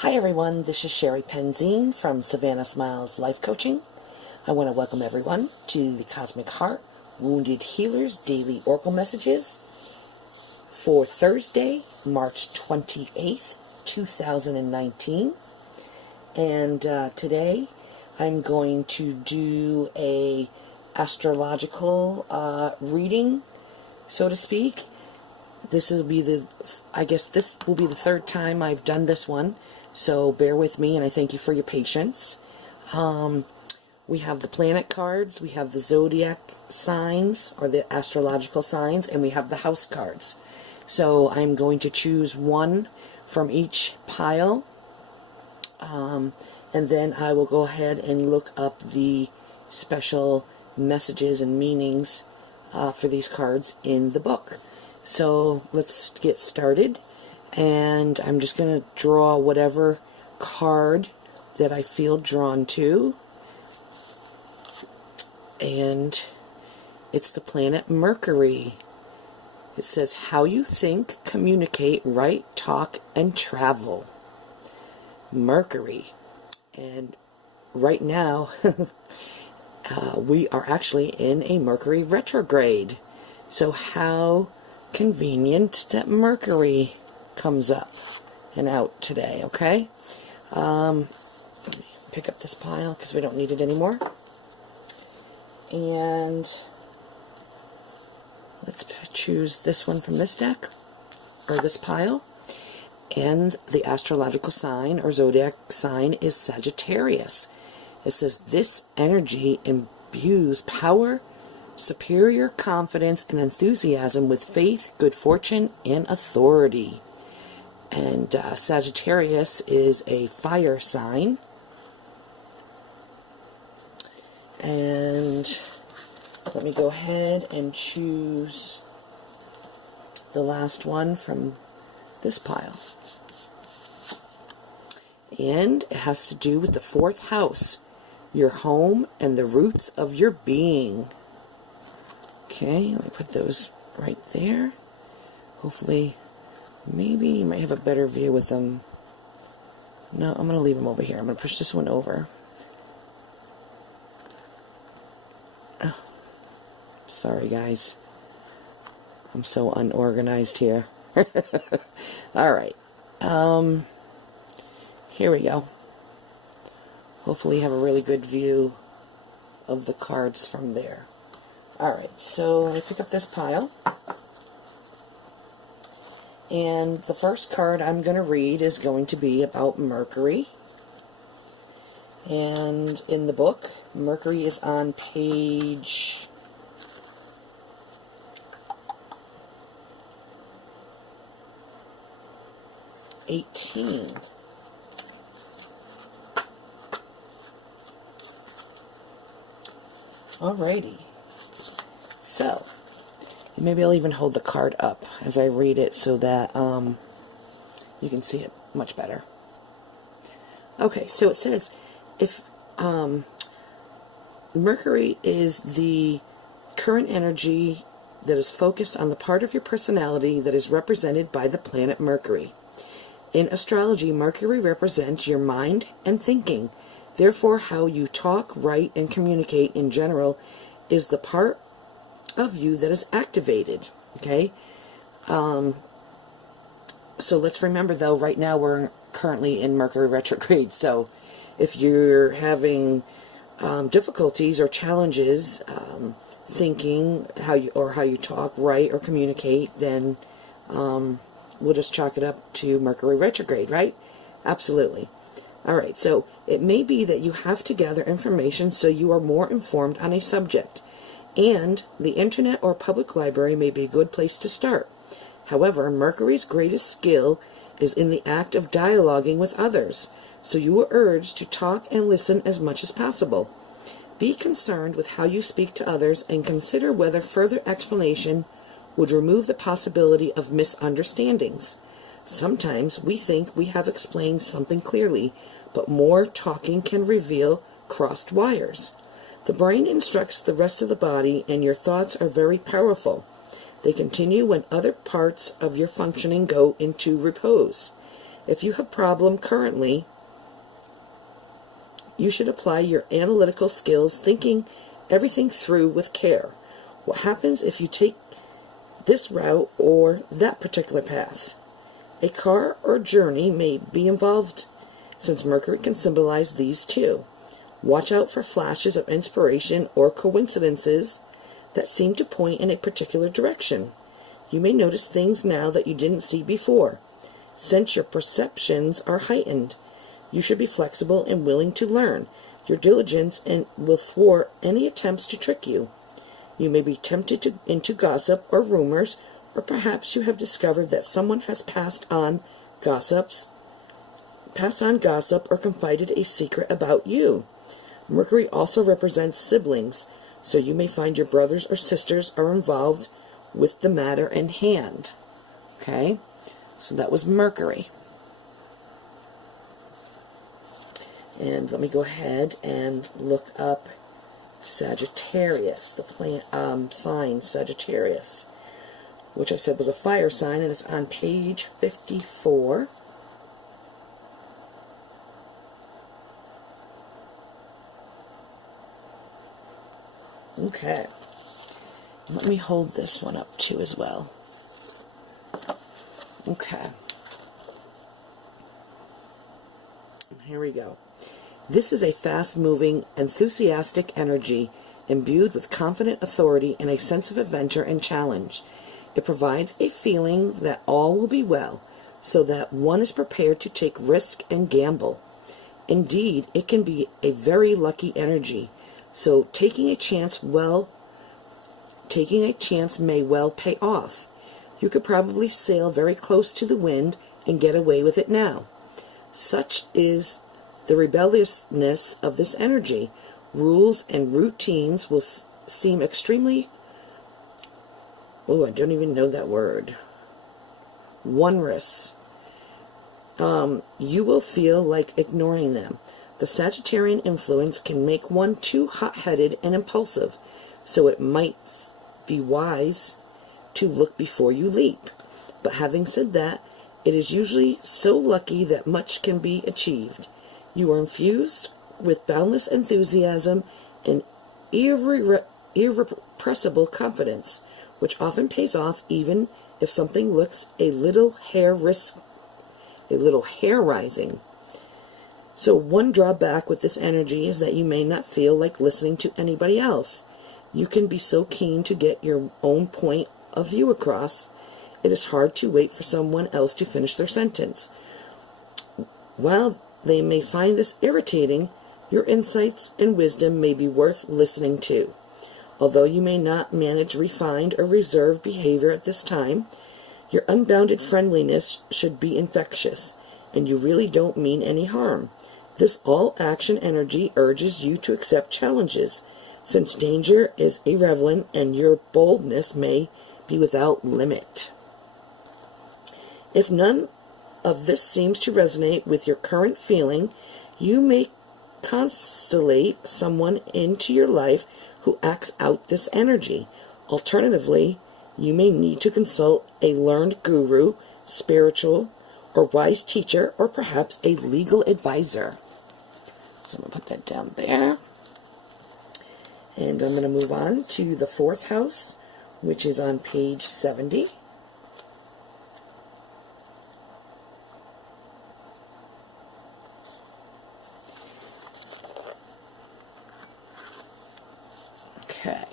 Hi everyone, this is Sherri Pentzien from Savannahsmiles Life Coaching. I want to welcome everyone to the Cosmic Heart Wounded Healers Daily Oracle Messages for Thursday, March 28th, 2019. And today I'm going to do a astrological reading, so to speak. This will be the third time I've done this one. So bear with me, and I thank you for your patience. We have the planet cards, we have the zodiac signs, or the astrological signs, and we have the house cards. So I'm going to choose one from each pile, and then I will go ahead and look up the special messages and meanings for these cards in the book. So let's get started. And I'm just going to draw whatever card that I feel drawn to. And it's the planet Mercury. It says, how you think, communicate, write, talk, and travel. Mercury. And right now, we are actually in a Mercury retrograde. So how convenient that Mercury comes up and out today, okay? Let me pick up this pile because we don't need it anymore. And let's choose this one from this deck, or this pile. And the astrological sign or zodiac sign is Sagittarius. It says, this energy imbues power, superior confidence, and enthusiasm with faith, good fortune, and authority. And Sagittarius is a fire sign. And let me go ahead and choose the last one from this pile. And it has to do with the fourth house, your home and the roots of your being. Okay, let me put those right there. Hopefully, maybe you might have a better view with them. No, I'm going to leave them over here. I'm going to push this one over. Oh, sorry, guys. I'm so unorganized here. All right. Here we go. Hopefully you have a really good view of the cards from there. All right, so let me pick up this pile. And the first card I'm going to read is going to be about Mercury. And in the book, Mercury is on page 18. Alrighty. So, maybe I'll even hold the card up as I read it so that you can see it much better. Okay, so it says, if Mercury is the current energy that is focused on the part of your personality that is represented by the planet Mercury. In astrology, Mercury represents your mind and thinking. Therefore, how you talk, write, and communicate in general is the part of you that is activated. Okay? So let's remember, though, right now we're currently in Mercury retrograde. So if you're having difficulties or challenges thinking how you talk, write, or communicate, then we'll just chalk it up to Mercury retrograde, right? Absolutely. All right, so it may be that you have to gather information so you are more informed on a subject, and the internet or public library may be a good place to start. However, Mercury's greatest skill is in the act of dialoguing with others, so you are urged to talk and listen as much as possible. Be concerned with how you speak to others and consider whether further explanation would remove the possibility of misunderstandings. Sometimes we think we have explained something clearly, but more talking can reveal crossed wires. The brain instructs the rest of the body, and your thoughts are very powerful. They continue when other parts of your functioning go into repose. If you have a problem currently, you should apply your analytical skills, thinking everything through with care. What happens if you take this route or that particular path? A car or journey may be involved, since Mercury can symbolize these too. Watch out for flashes of inspiration or coincidences that seem to point in a particular direction. You may notice things now that you didn't see before. Since your perceptions are heightened, you should be flexible and willing to learn. Your diligence will thwart any attempts to trick you. You may be tempted into gossip or rumors, or perhaps you have discovered that someone has passed on gossip or confided a secret about you. Mercury also represents siblings, so you may find your brothers or sisters are involved with the matter in hand. Okay, so that was Mercury. And let me go ahead and look up Sagittarius, the sign Sagittarius, which I said was a fire sign, and it's on page 54. Okay. Let me hold this one up too as well. Okay. Here we go. This is a fast-moving, enthusiastic energy imbued with confident authority and a sense of adventure and challenge. It provides a feeling that all will be well, so that one is prepared to take risk and gamble. Indeed, it can be a very lucky energy, so taking a chance may well pay off. You could probably sail very close to the wind and get away with it now. Such is the rebelliousness of this energy. Rules and routines will seem extremely, I don't even know that word, onerous. You will feel like ignoring them. The Sagittarian influence can make one too hot-headed and impulsive, so it might be wise to look before you leap. But having said that, it is usually so lucky that much can be achieved. You are infused with boundless enthusiasm and irrepressible confidence, which often pays off even if something looks a little hair-raising. So one drawback with this energy is that you may not feel like listening to anybody else. You can be so keen to get your own point of view across, it is hard to wait for someone else to finish their sentence. While they may find this irritating, your insights and wisdom may be worth listening to. Although you may not manage refined or reserved behavior at this time, your unbounded friendliness should be infectious, and you really don't mean any harm. This all-action energy urges you to accept challenges, since danger is irrelevant and your boldness may be without limit. If none of this seems to resonate with your current feeling, you may constellate someone into your life who acts out this energy. Alternatively, you may need to consult a learned guru, spiritual, or wise teacher, or perhaps a legal advisor. So I'm going to put that down there. And I'm going to move on to the fourth house, which is on page 70. Okay.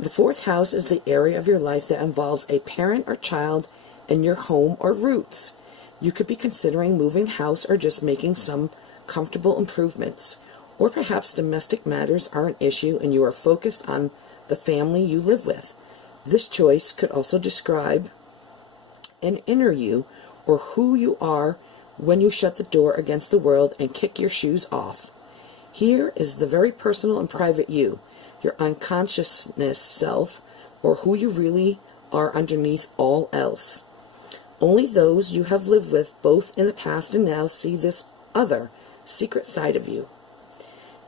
The fourth house is the area of your life that involves a parent or child and your home or roots. You could be considering moving house or just making some comfortable improvements. Or perhaps domestic matters are an issue and you are focused on the family you live with. This choice could also describe an inner you, or who you are when you shut the door against the world and kick your shoes off. Here is the very personal and private you, your unconsciousness self, or who you really are underneath all else. Only those you have lived with, both in the past and now, see this other, secret side of you.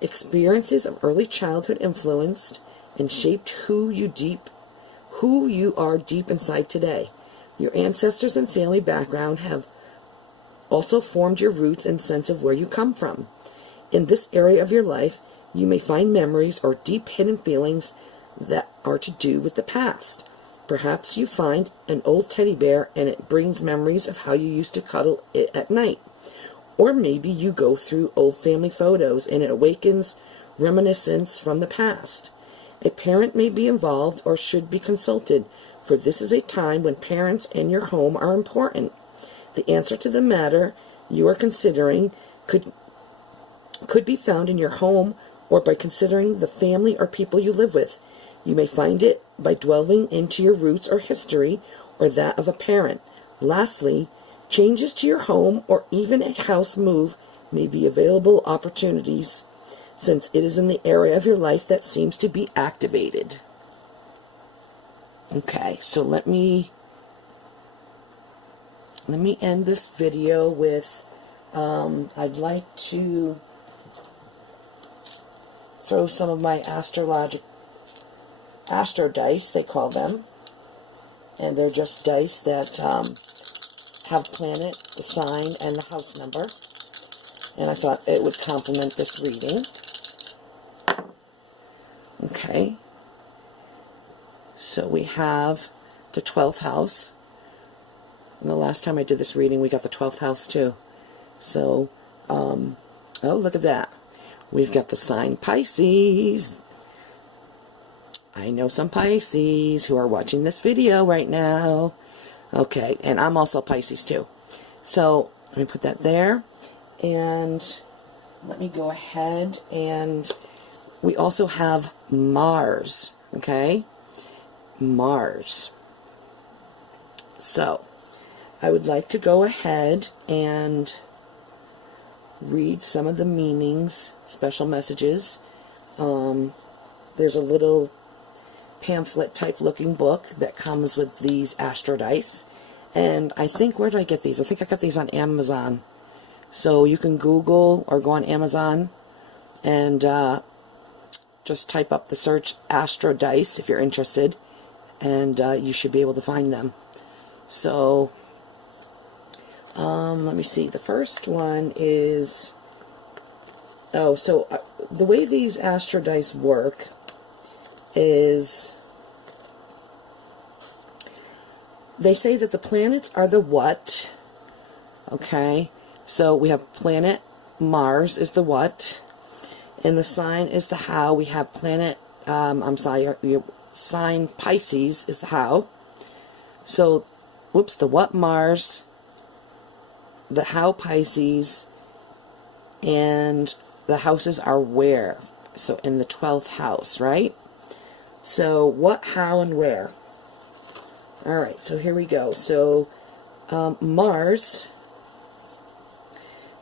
Experiences of early childhood influenced and shaped who you are deep inside today. Your ancestors and family background have also formed your roots and sense of where you come from. In this area of your life, you may find memories or deep hidden feelings that are to do with the past. Perhaps you find an old teddy bear and it brings memories of how you used to cuddle it at night. Or maybe you go through old family photos and it awakens reminiscence from the past. A parent may be involved or should be consulted, for this is a time when parents and your home are important. The answer to the matter you are considering could be found in your home or by considering the family or people you live with. You may find it by delving into your roots or history or that of a parent. Lastly, changes to your home or even a house move may be available opportunities since it is in the area of your life that seems to be activated. Okay, so let me end this video with, I'd like to throw some of my astro dice, they call them, and they're just dice that have planet, the sign, and the house number, and I thought it would complement this reading. Okay, so we have the 12th house, and the last time I did this reading we got the 12th house too. So, oh, look at that. We've got the sign Pisces. I know some Pisces who are watching this video right now. Okay, and I'm also Pisces too. So, let me put that there. And let me go ahead and we also have Mars. Okay? Mars. So, I would like to go ahead and read some of the meanings, special messages. There's a little pamphlet type looking book that comes with these astro dice, and I think, where did I get these? I think I got these on Amazon. So you can Google or go on Amazon and just type up the search astro dice if you're interested, and you should be able to find them. So let me see. The first one is, the way these astro dice work is they say that the planets are the what. Okay, so we have planet Mars is the what, and the sign is the how. We have planet, sign Pisces is the how. So, whoops, the what Mars, the how Pisces, and the houses are where. So in the 12th house, right? So what, how, and where. Alright, so here we go. So Mars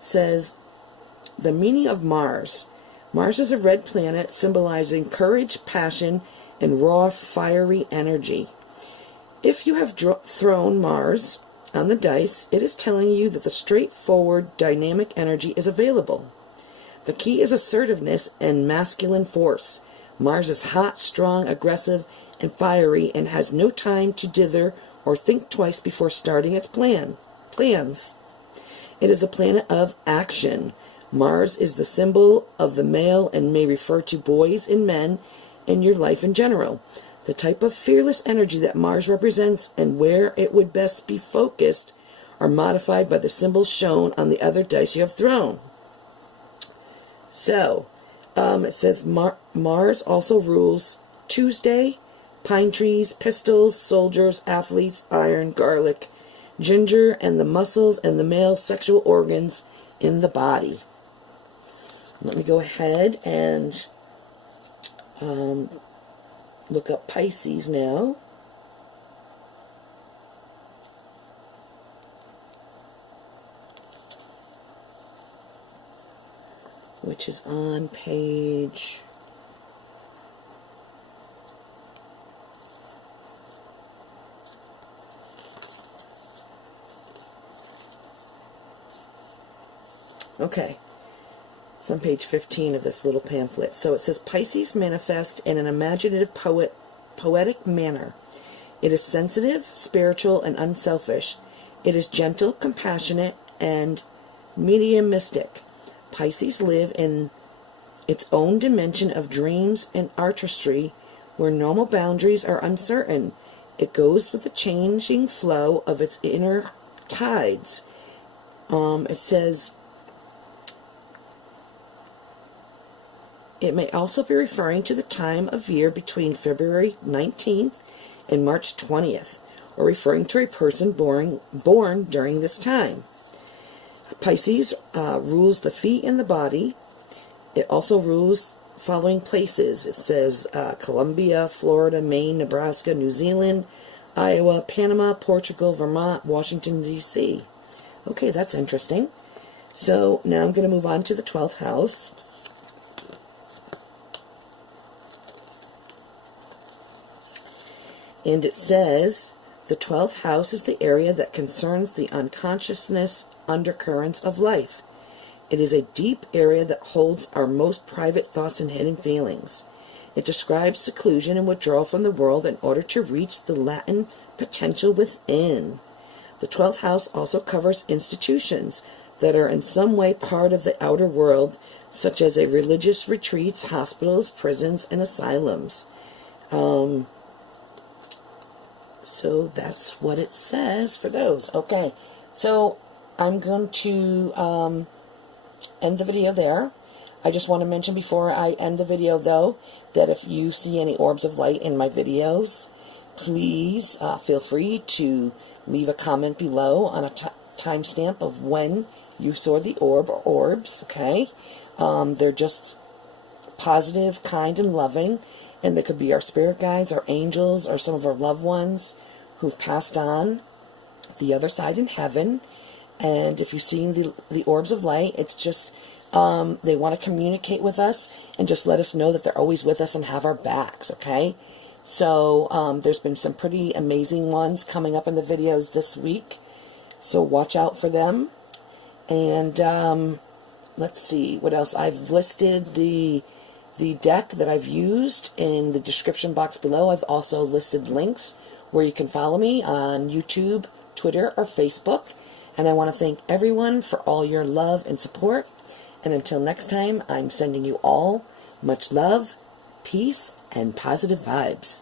says, the meaning of Mars. Mars is a red planet symbolizing courage, passion, and raw, fiery energy. If you have thrown Mars on the dice, it is telling you that the straightforward, dynamic energy is available. The key is assertiveness and masculine force. Mars is hot, strong, aggressive, and fiery, and has no time to dither or think twice before starting its plans. It is the planet of action. Mars is the symbol of the male and may refer to boys and men in your life in general. The type of fearless energy that Mars represents and where it would best be focused are modified by the symbols shown on the other dice you have thrown. So, it says Mars also rules Tuesday, pine trees, pistols, soldiers, athletes, iron, garlic, ginger, and the muscles and the male sexual organs in the body. Let me go ahead and look up Pisces now. Which is on page 15 of this little pamphlet. So it says, Pisces manifest in an imaginative, poetic manner. It is sensitive, spiritual, and unselfish. It is gentle, compassionate, and mediumistic. Pisces live in its own dimension of dreams and artistry where normal boundaries are uncertain. It goes with the changing flow of its inner tides. It says it may also be referring to the time of year between February 19th and March 20th, or referring to a person born during this time. Pisces rules the feet and the body. It also rules following places. It says Colombia, Florida, Maine, Nebraska, New Zealand, Iowa, Panama, Portugal, Vermont, Washington, D.C. Okay, that's interesting. So now I'm going to move on to the 12th house. And it says the 12th house is the area that concerns the unconsciousness undercurrents of life. It is a deep area that holds our most private thoughts and hidden feelings. It describes seclusion and withdrawal from the world in order to reach the latent potential within. The 12th house also covers institutions that are in some way part of the outer world, such as religious retreats, hospitals, prisons, and asylums. So that's what it says for those. Okay, so I'm going to end the video there. I just want to mention before I end the video, though, that if you see any orbs of light in my videos, please feel free to leave a comment below on a timestamp of when you saw the orb or orbs, okay? They're just positive, kind, and loving, and they could be our spirit guides, our angels, or some of our loved ones who've passed on the other side in heaven. And if you're seeing the orbs of light, it's just they want to communicate with us and just let us know that they're always with us and have our backs, okay? So there's been some pretty amazing ones coming up in the videos this week, so watch out for them. And let's see what else. I've listed the deck that I've used in the description box below. I've also listed links where you can follow me on YouTube, Twitter, or Facebook. And I want to thank everyone for all your love and support. And until next time, I'm sending you all much love, peace, and positive vibes.